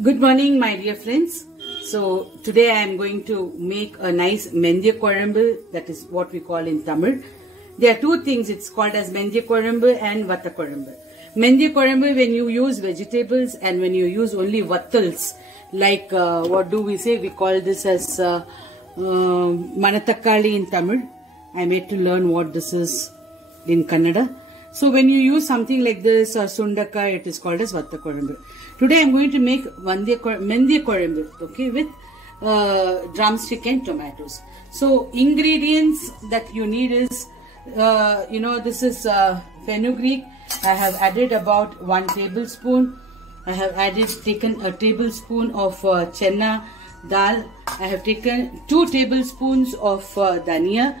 Good morning, my dear friends. So today I am going to make a nice mendya korambu, that is what we call in Tamil. There are two things, it's called as mendya korambu and vatta korambu. Mendya korambu when you use vegetables and when you use only vattals, like what do we say, we call this as manathakkali in Tamil. I am yet to learn what this is in Kannada. So when you use something like this or sundaka, it is called as vatta korambu. Today I am going to make mendya korambu, okay, with drumstick and tomatoes. So ingredients that you need is, this is fenugreek. I have added about 1 tablespoon. I have taken a tablespoon of chenna dal. I have taken 2 tablespoons of dhania.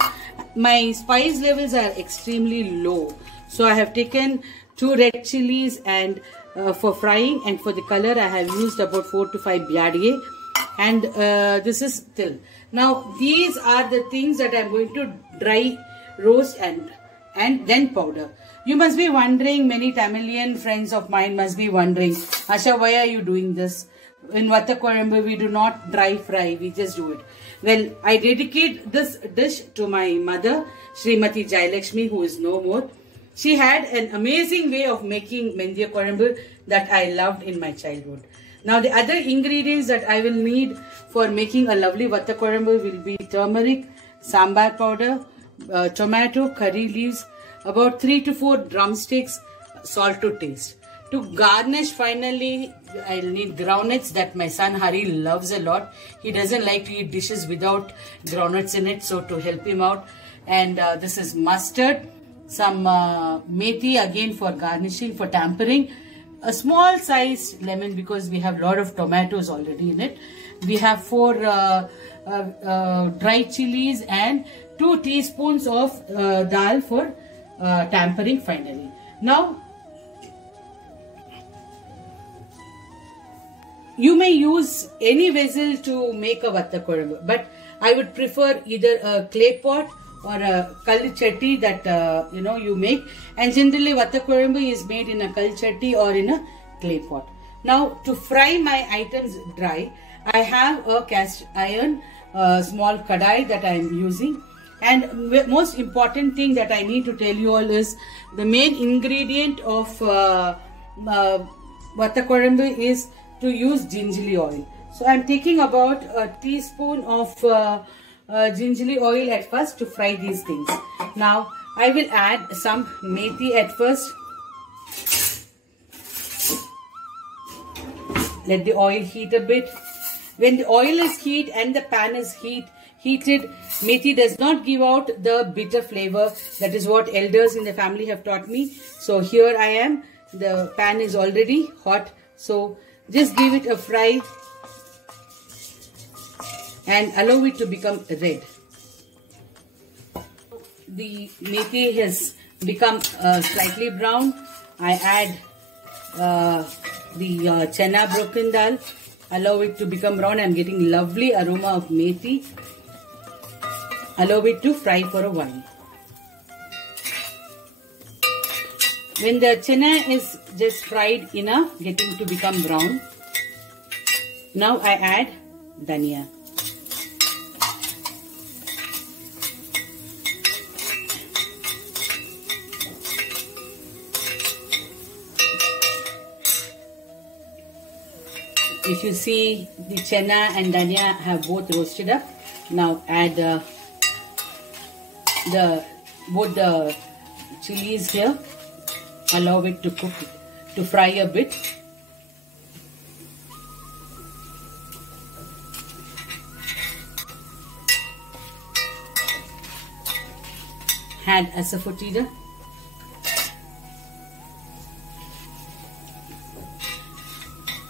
My spice levels are extremely low. So I have taken 2 red chilies and for frying, and for the color I have used about 4 to 5 byadye, and this is til. Now these are the things that I am going to dry roast and then powder. You must be wondering, many Tamilian friends of mine must be wondering, Asha, why are you doing this? In vatta korambu we do not dry fry, we just do it. Well, I dedicate this dish to my mother, Srimati Jayalakshmi, who is no more. She had an amazing way of making mendya korambu that I loved in my childhood. Now the other ingredients that I will need for making a lovely vatta korambu will be turmeric, sambar powder, tomato, curry leaves, about 3 to 4 drumsticks, salt to taste. To garnish finally, I'll need groundnuts that my son Hari loves a lot. He doesn't like to eat dishes without groundnuts in it, so to help him out. And this is mustard, some methi again for garnishing, for tempering, a small sized lemon because we have a lot of tomatoes already in it. We have 4 dry chilies and 2 teaspoons of dal for tempering finally. Now, you may use any vessel to make a vatta korambu, but I would prefer either a clay pot or a kalli chatti that you make, and generally vatta korambu is made in a kalli chatti or in a clay pot. Now to fry my items dry, I have a cast iron small kadai that I am using, and most important thing that I need to tell you all is the main ingredient of vatta korambu is to use gingerly oil. So I am taking about a teaspoon of gingerly oil at first to fry these things. Now I will add some methi at first. Let the oil heat a bit. When the oil is heat and the pan is heated, methi does not give out the bitter flavor. That is what elders in the family have taught me. So here I am. The pan is already hot. So just give it a fry and allow it to become red. The methi has become slightly brown. I add the chana broken dal. Allow it to become brown. I am getting lovely aroma of methi. Allow it to fry for a while. When the chana is just fried enough, getting to become brown, now I add dhania. If you see, the chana and dhania have both roasted up. Now add both the chilies here. Allow it to cook, to fry a bit. Add asafoetida.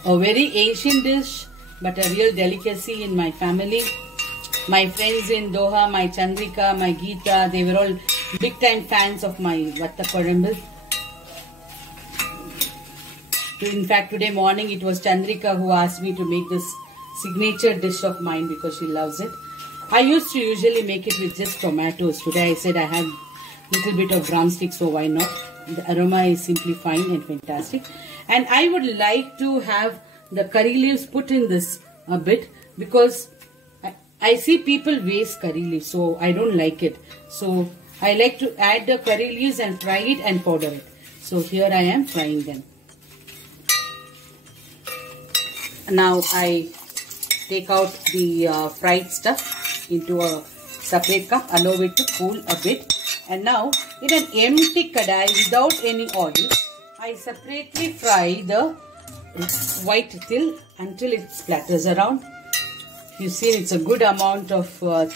A very ancient dish, but a real delicacy in my family. My friends in Doha, my Chandrika, my Geeta, they were all big time fans of my vatta korambu. In fact, today morning it was Chandrika who asked me to make this signature dish of mine because she loves it. I used to usually make it with just tomatoes. Today I said I have little bit of drumstick, so why not? The aroma is simply fine and fantastic. And I would like to have the curry leaves put in this a bit, because I see people waste curry leaves, so I don't like it. So I like to add the curry leaves and fry it and powder it. So here I am frying them. Now I take out the fried stuff into a separate cup, allow it to cool a bit. And now in an empty kadai without any oil, I separately fry the white til until it splatters around. You see, it's a good amount of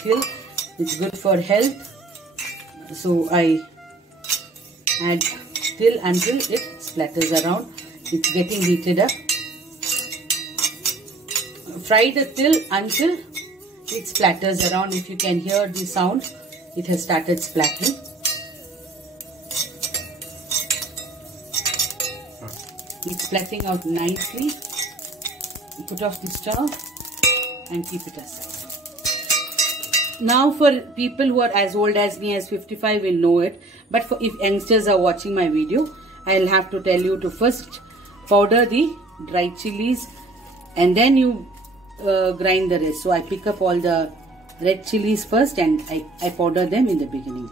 til. It's good for health. So I add til until it splatters around. It's getting heated up. Fry the til until it splatters around. If you can hear the sound, it has started splattering. It's splatting out nicely. Put off the stove and keep it aside. Now for people who are as old as me, as 55, will know it. But for if youngsters are watching my video, I'll have to tell you to first powder the dried chilies and then you grind the rest. So I pick up all the red chilies first and I powder them in the beginning.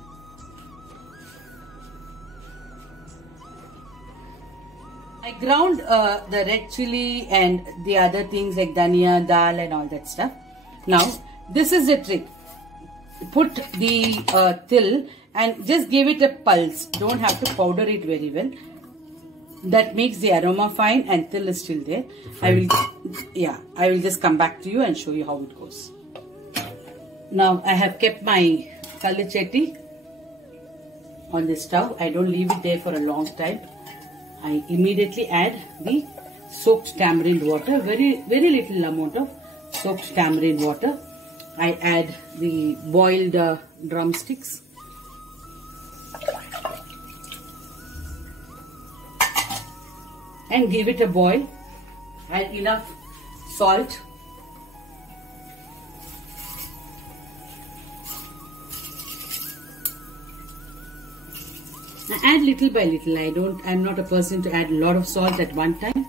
I ground the red chili and the other things like dhania, dal and all that stuff. Now this is the trick. Put the til and just give it a pulse. Don't have to powder it very well. That makes the aroma fine and til is still there. I will just come back to you and show you how it goes. Now I have kept my kalli chatti on the stove. I don't leave it there for a long time. I immediately add the soaked tamarind water, very little amount of soaked tamarind water. I add the boiled drumsticks. And give it a boil. Add enough salt. I add little by little. I'm not a person to add a lot of salt at one time.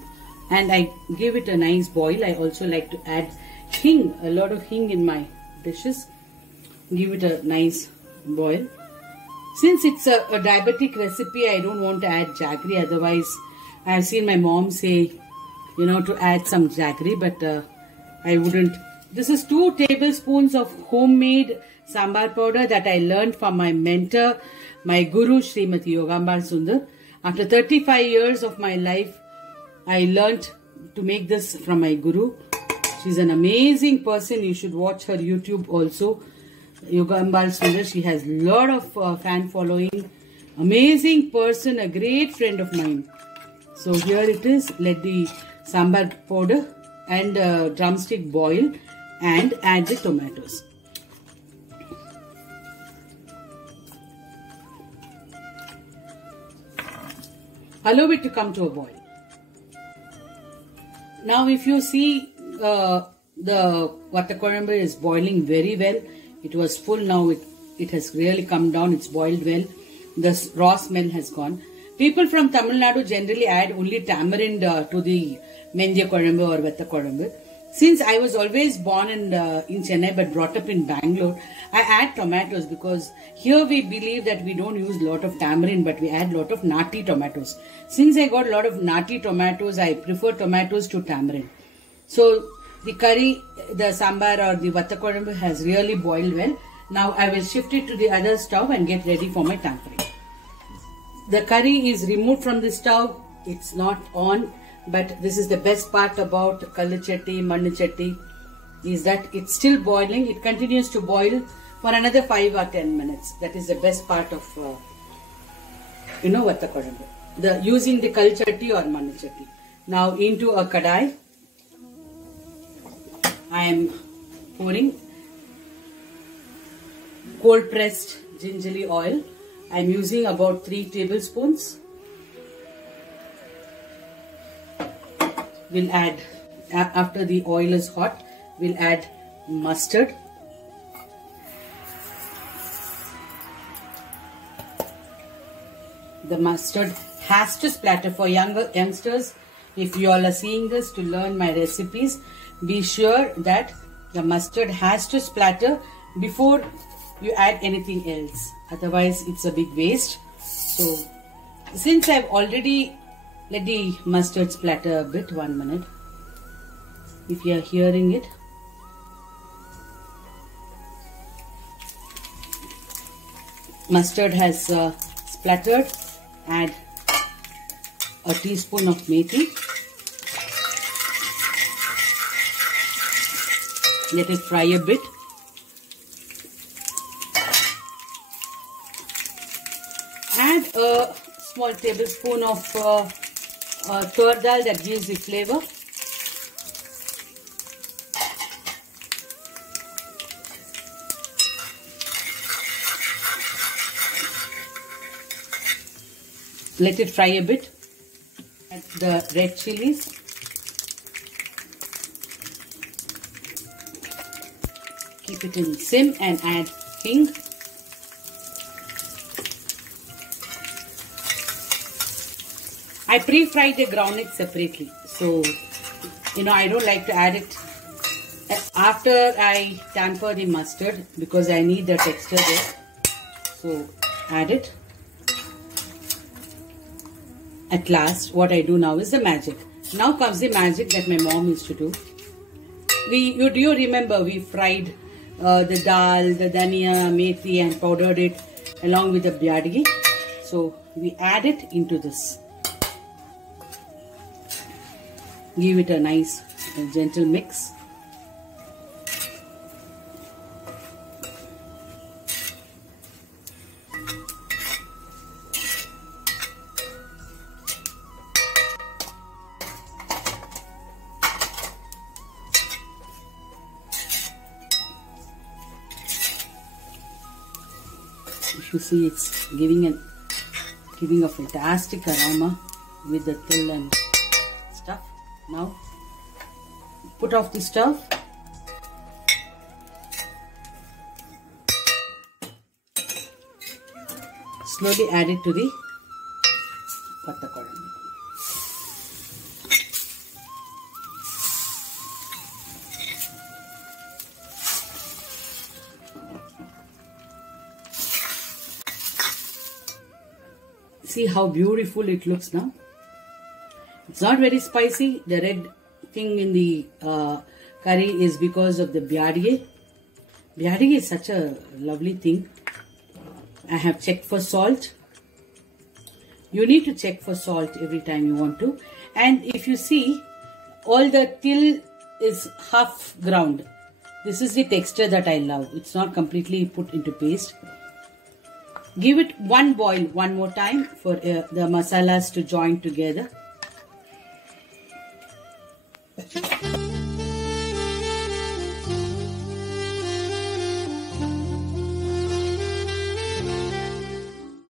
And I give it a nice boil. I also like to add hing, a lot of hing in my dishes. Give it a nice boil. Since it's a diabetic recipe, I don't want to add jaggery. Otherwise, I've seen my mom say, to add some jaggery, but I wouldn't. This is 2 tablespoons of homemade sambar powder that I learned from my mentor, my guru, Srimati Yogambar Sundar. After 35 years of my life, I learned to make this from my guru. She's an amazing person. You should watch her YouTube also. Yogambar Sundar. She has a lot of fan following. Amazing person, a great friend of mine. So here it is. Let the sambar powder and drumstick boil and add the tomatoes. Allow it to come to a boil. Now if you see the Vattakozhambu is boiling very well. It was full, now it has really come down. It's boiled well. The raw smell has gone. People from Tamil Nadu generally add only tamarind to the Mendya Kozhambu or Vattakozhambu. Since I was always born in Chennai but brought up in Bangalore, I add tomatoes because here we believe that we don't use a lot of tamarind but we add a lot of nati tomatoes. Since I got a lot of nati tomatoes, I prefer tomatoes to tamarind. So the curry, the sambar or the Vattakozhambu has really boiled well. Now I will shift it to the other stove and get ready for my tampering. The curry is removed from the stove. It's not on. But this is the best part about kalli chatti, mannu chatti, is that it's still boiling. It continues to boil for another 5 or 10 minutes. That is the best part of, Vattakozhambu. Using the kalli chatti or mannu chatti. Now into a kadai, I am pouring cold pressed gingerly oil. I am using about 3 tablespoons. We'll add, after the oil is hot, we'll add mustard. The mustard has to splatter. For youngsters, if you all are seeing this to learn my recipes, be sure that the mustard has to splatter before you add anything else. Otherwise, it's a big waste. So, since I've already let the mustard splatter a bit, 1 minute. If you are hearing it. Mustard has splattered. Add a teaspoon of methi. Let it fry a bit. Add a small tablespoon of tur dal that gives the flavor. Let it fry a bit. Add the red chilies. Keep it in sim and add hing. I pre-fried the groundnut separately, so I don't like to add it after I tamper the mustard because I need the texture there. So add it. At last, what I do now is the magic. Now comes the magic that my mom used to do. Do you remember we fried the dal, the dhania, methi and powdered it along with the byadgi. So we add it into this. Give it a nice gentle mix. If you see, it's giving a fantastic aroma with the til and stuff. Now put off the stove. Slowly add it to the vatta kodanbu. See how beautiful it looks now. It's not very spicy. The red thing in the curry is because of the byadgi. Byadgi is such a lovely thing. I have checked for salt. You need to check for salt every time you want to. And if you see, all the til is half ground. This is the texture that I love. It's not completely put into paste. Give it one boil one more time for the masalas to join together.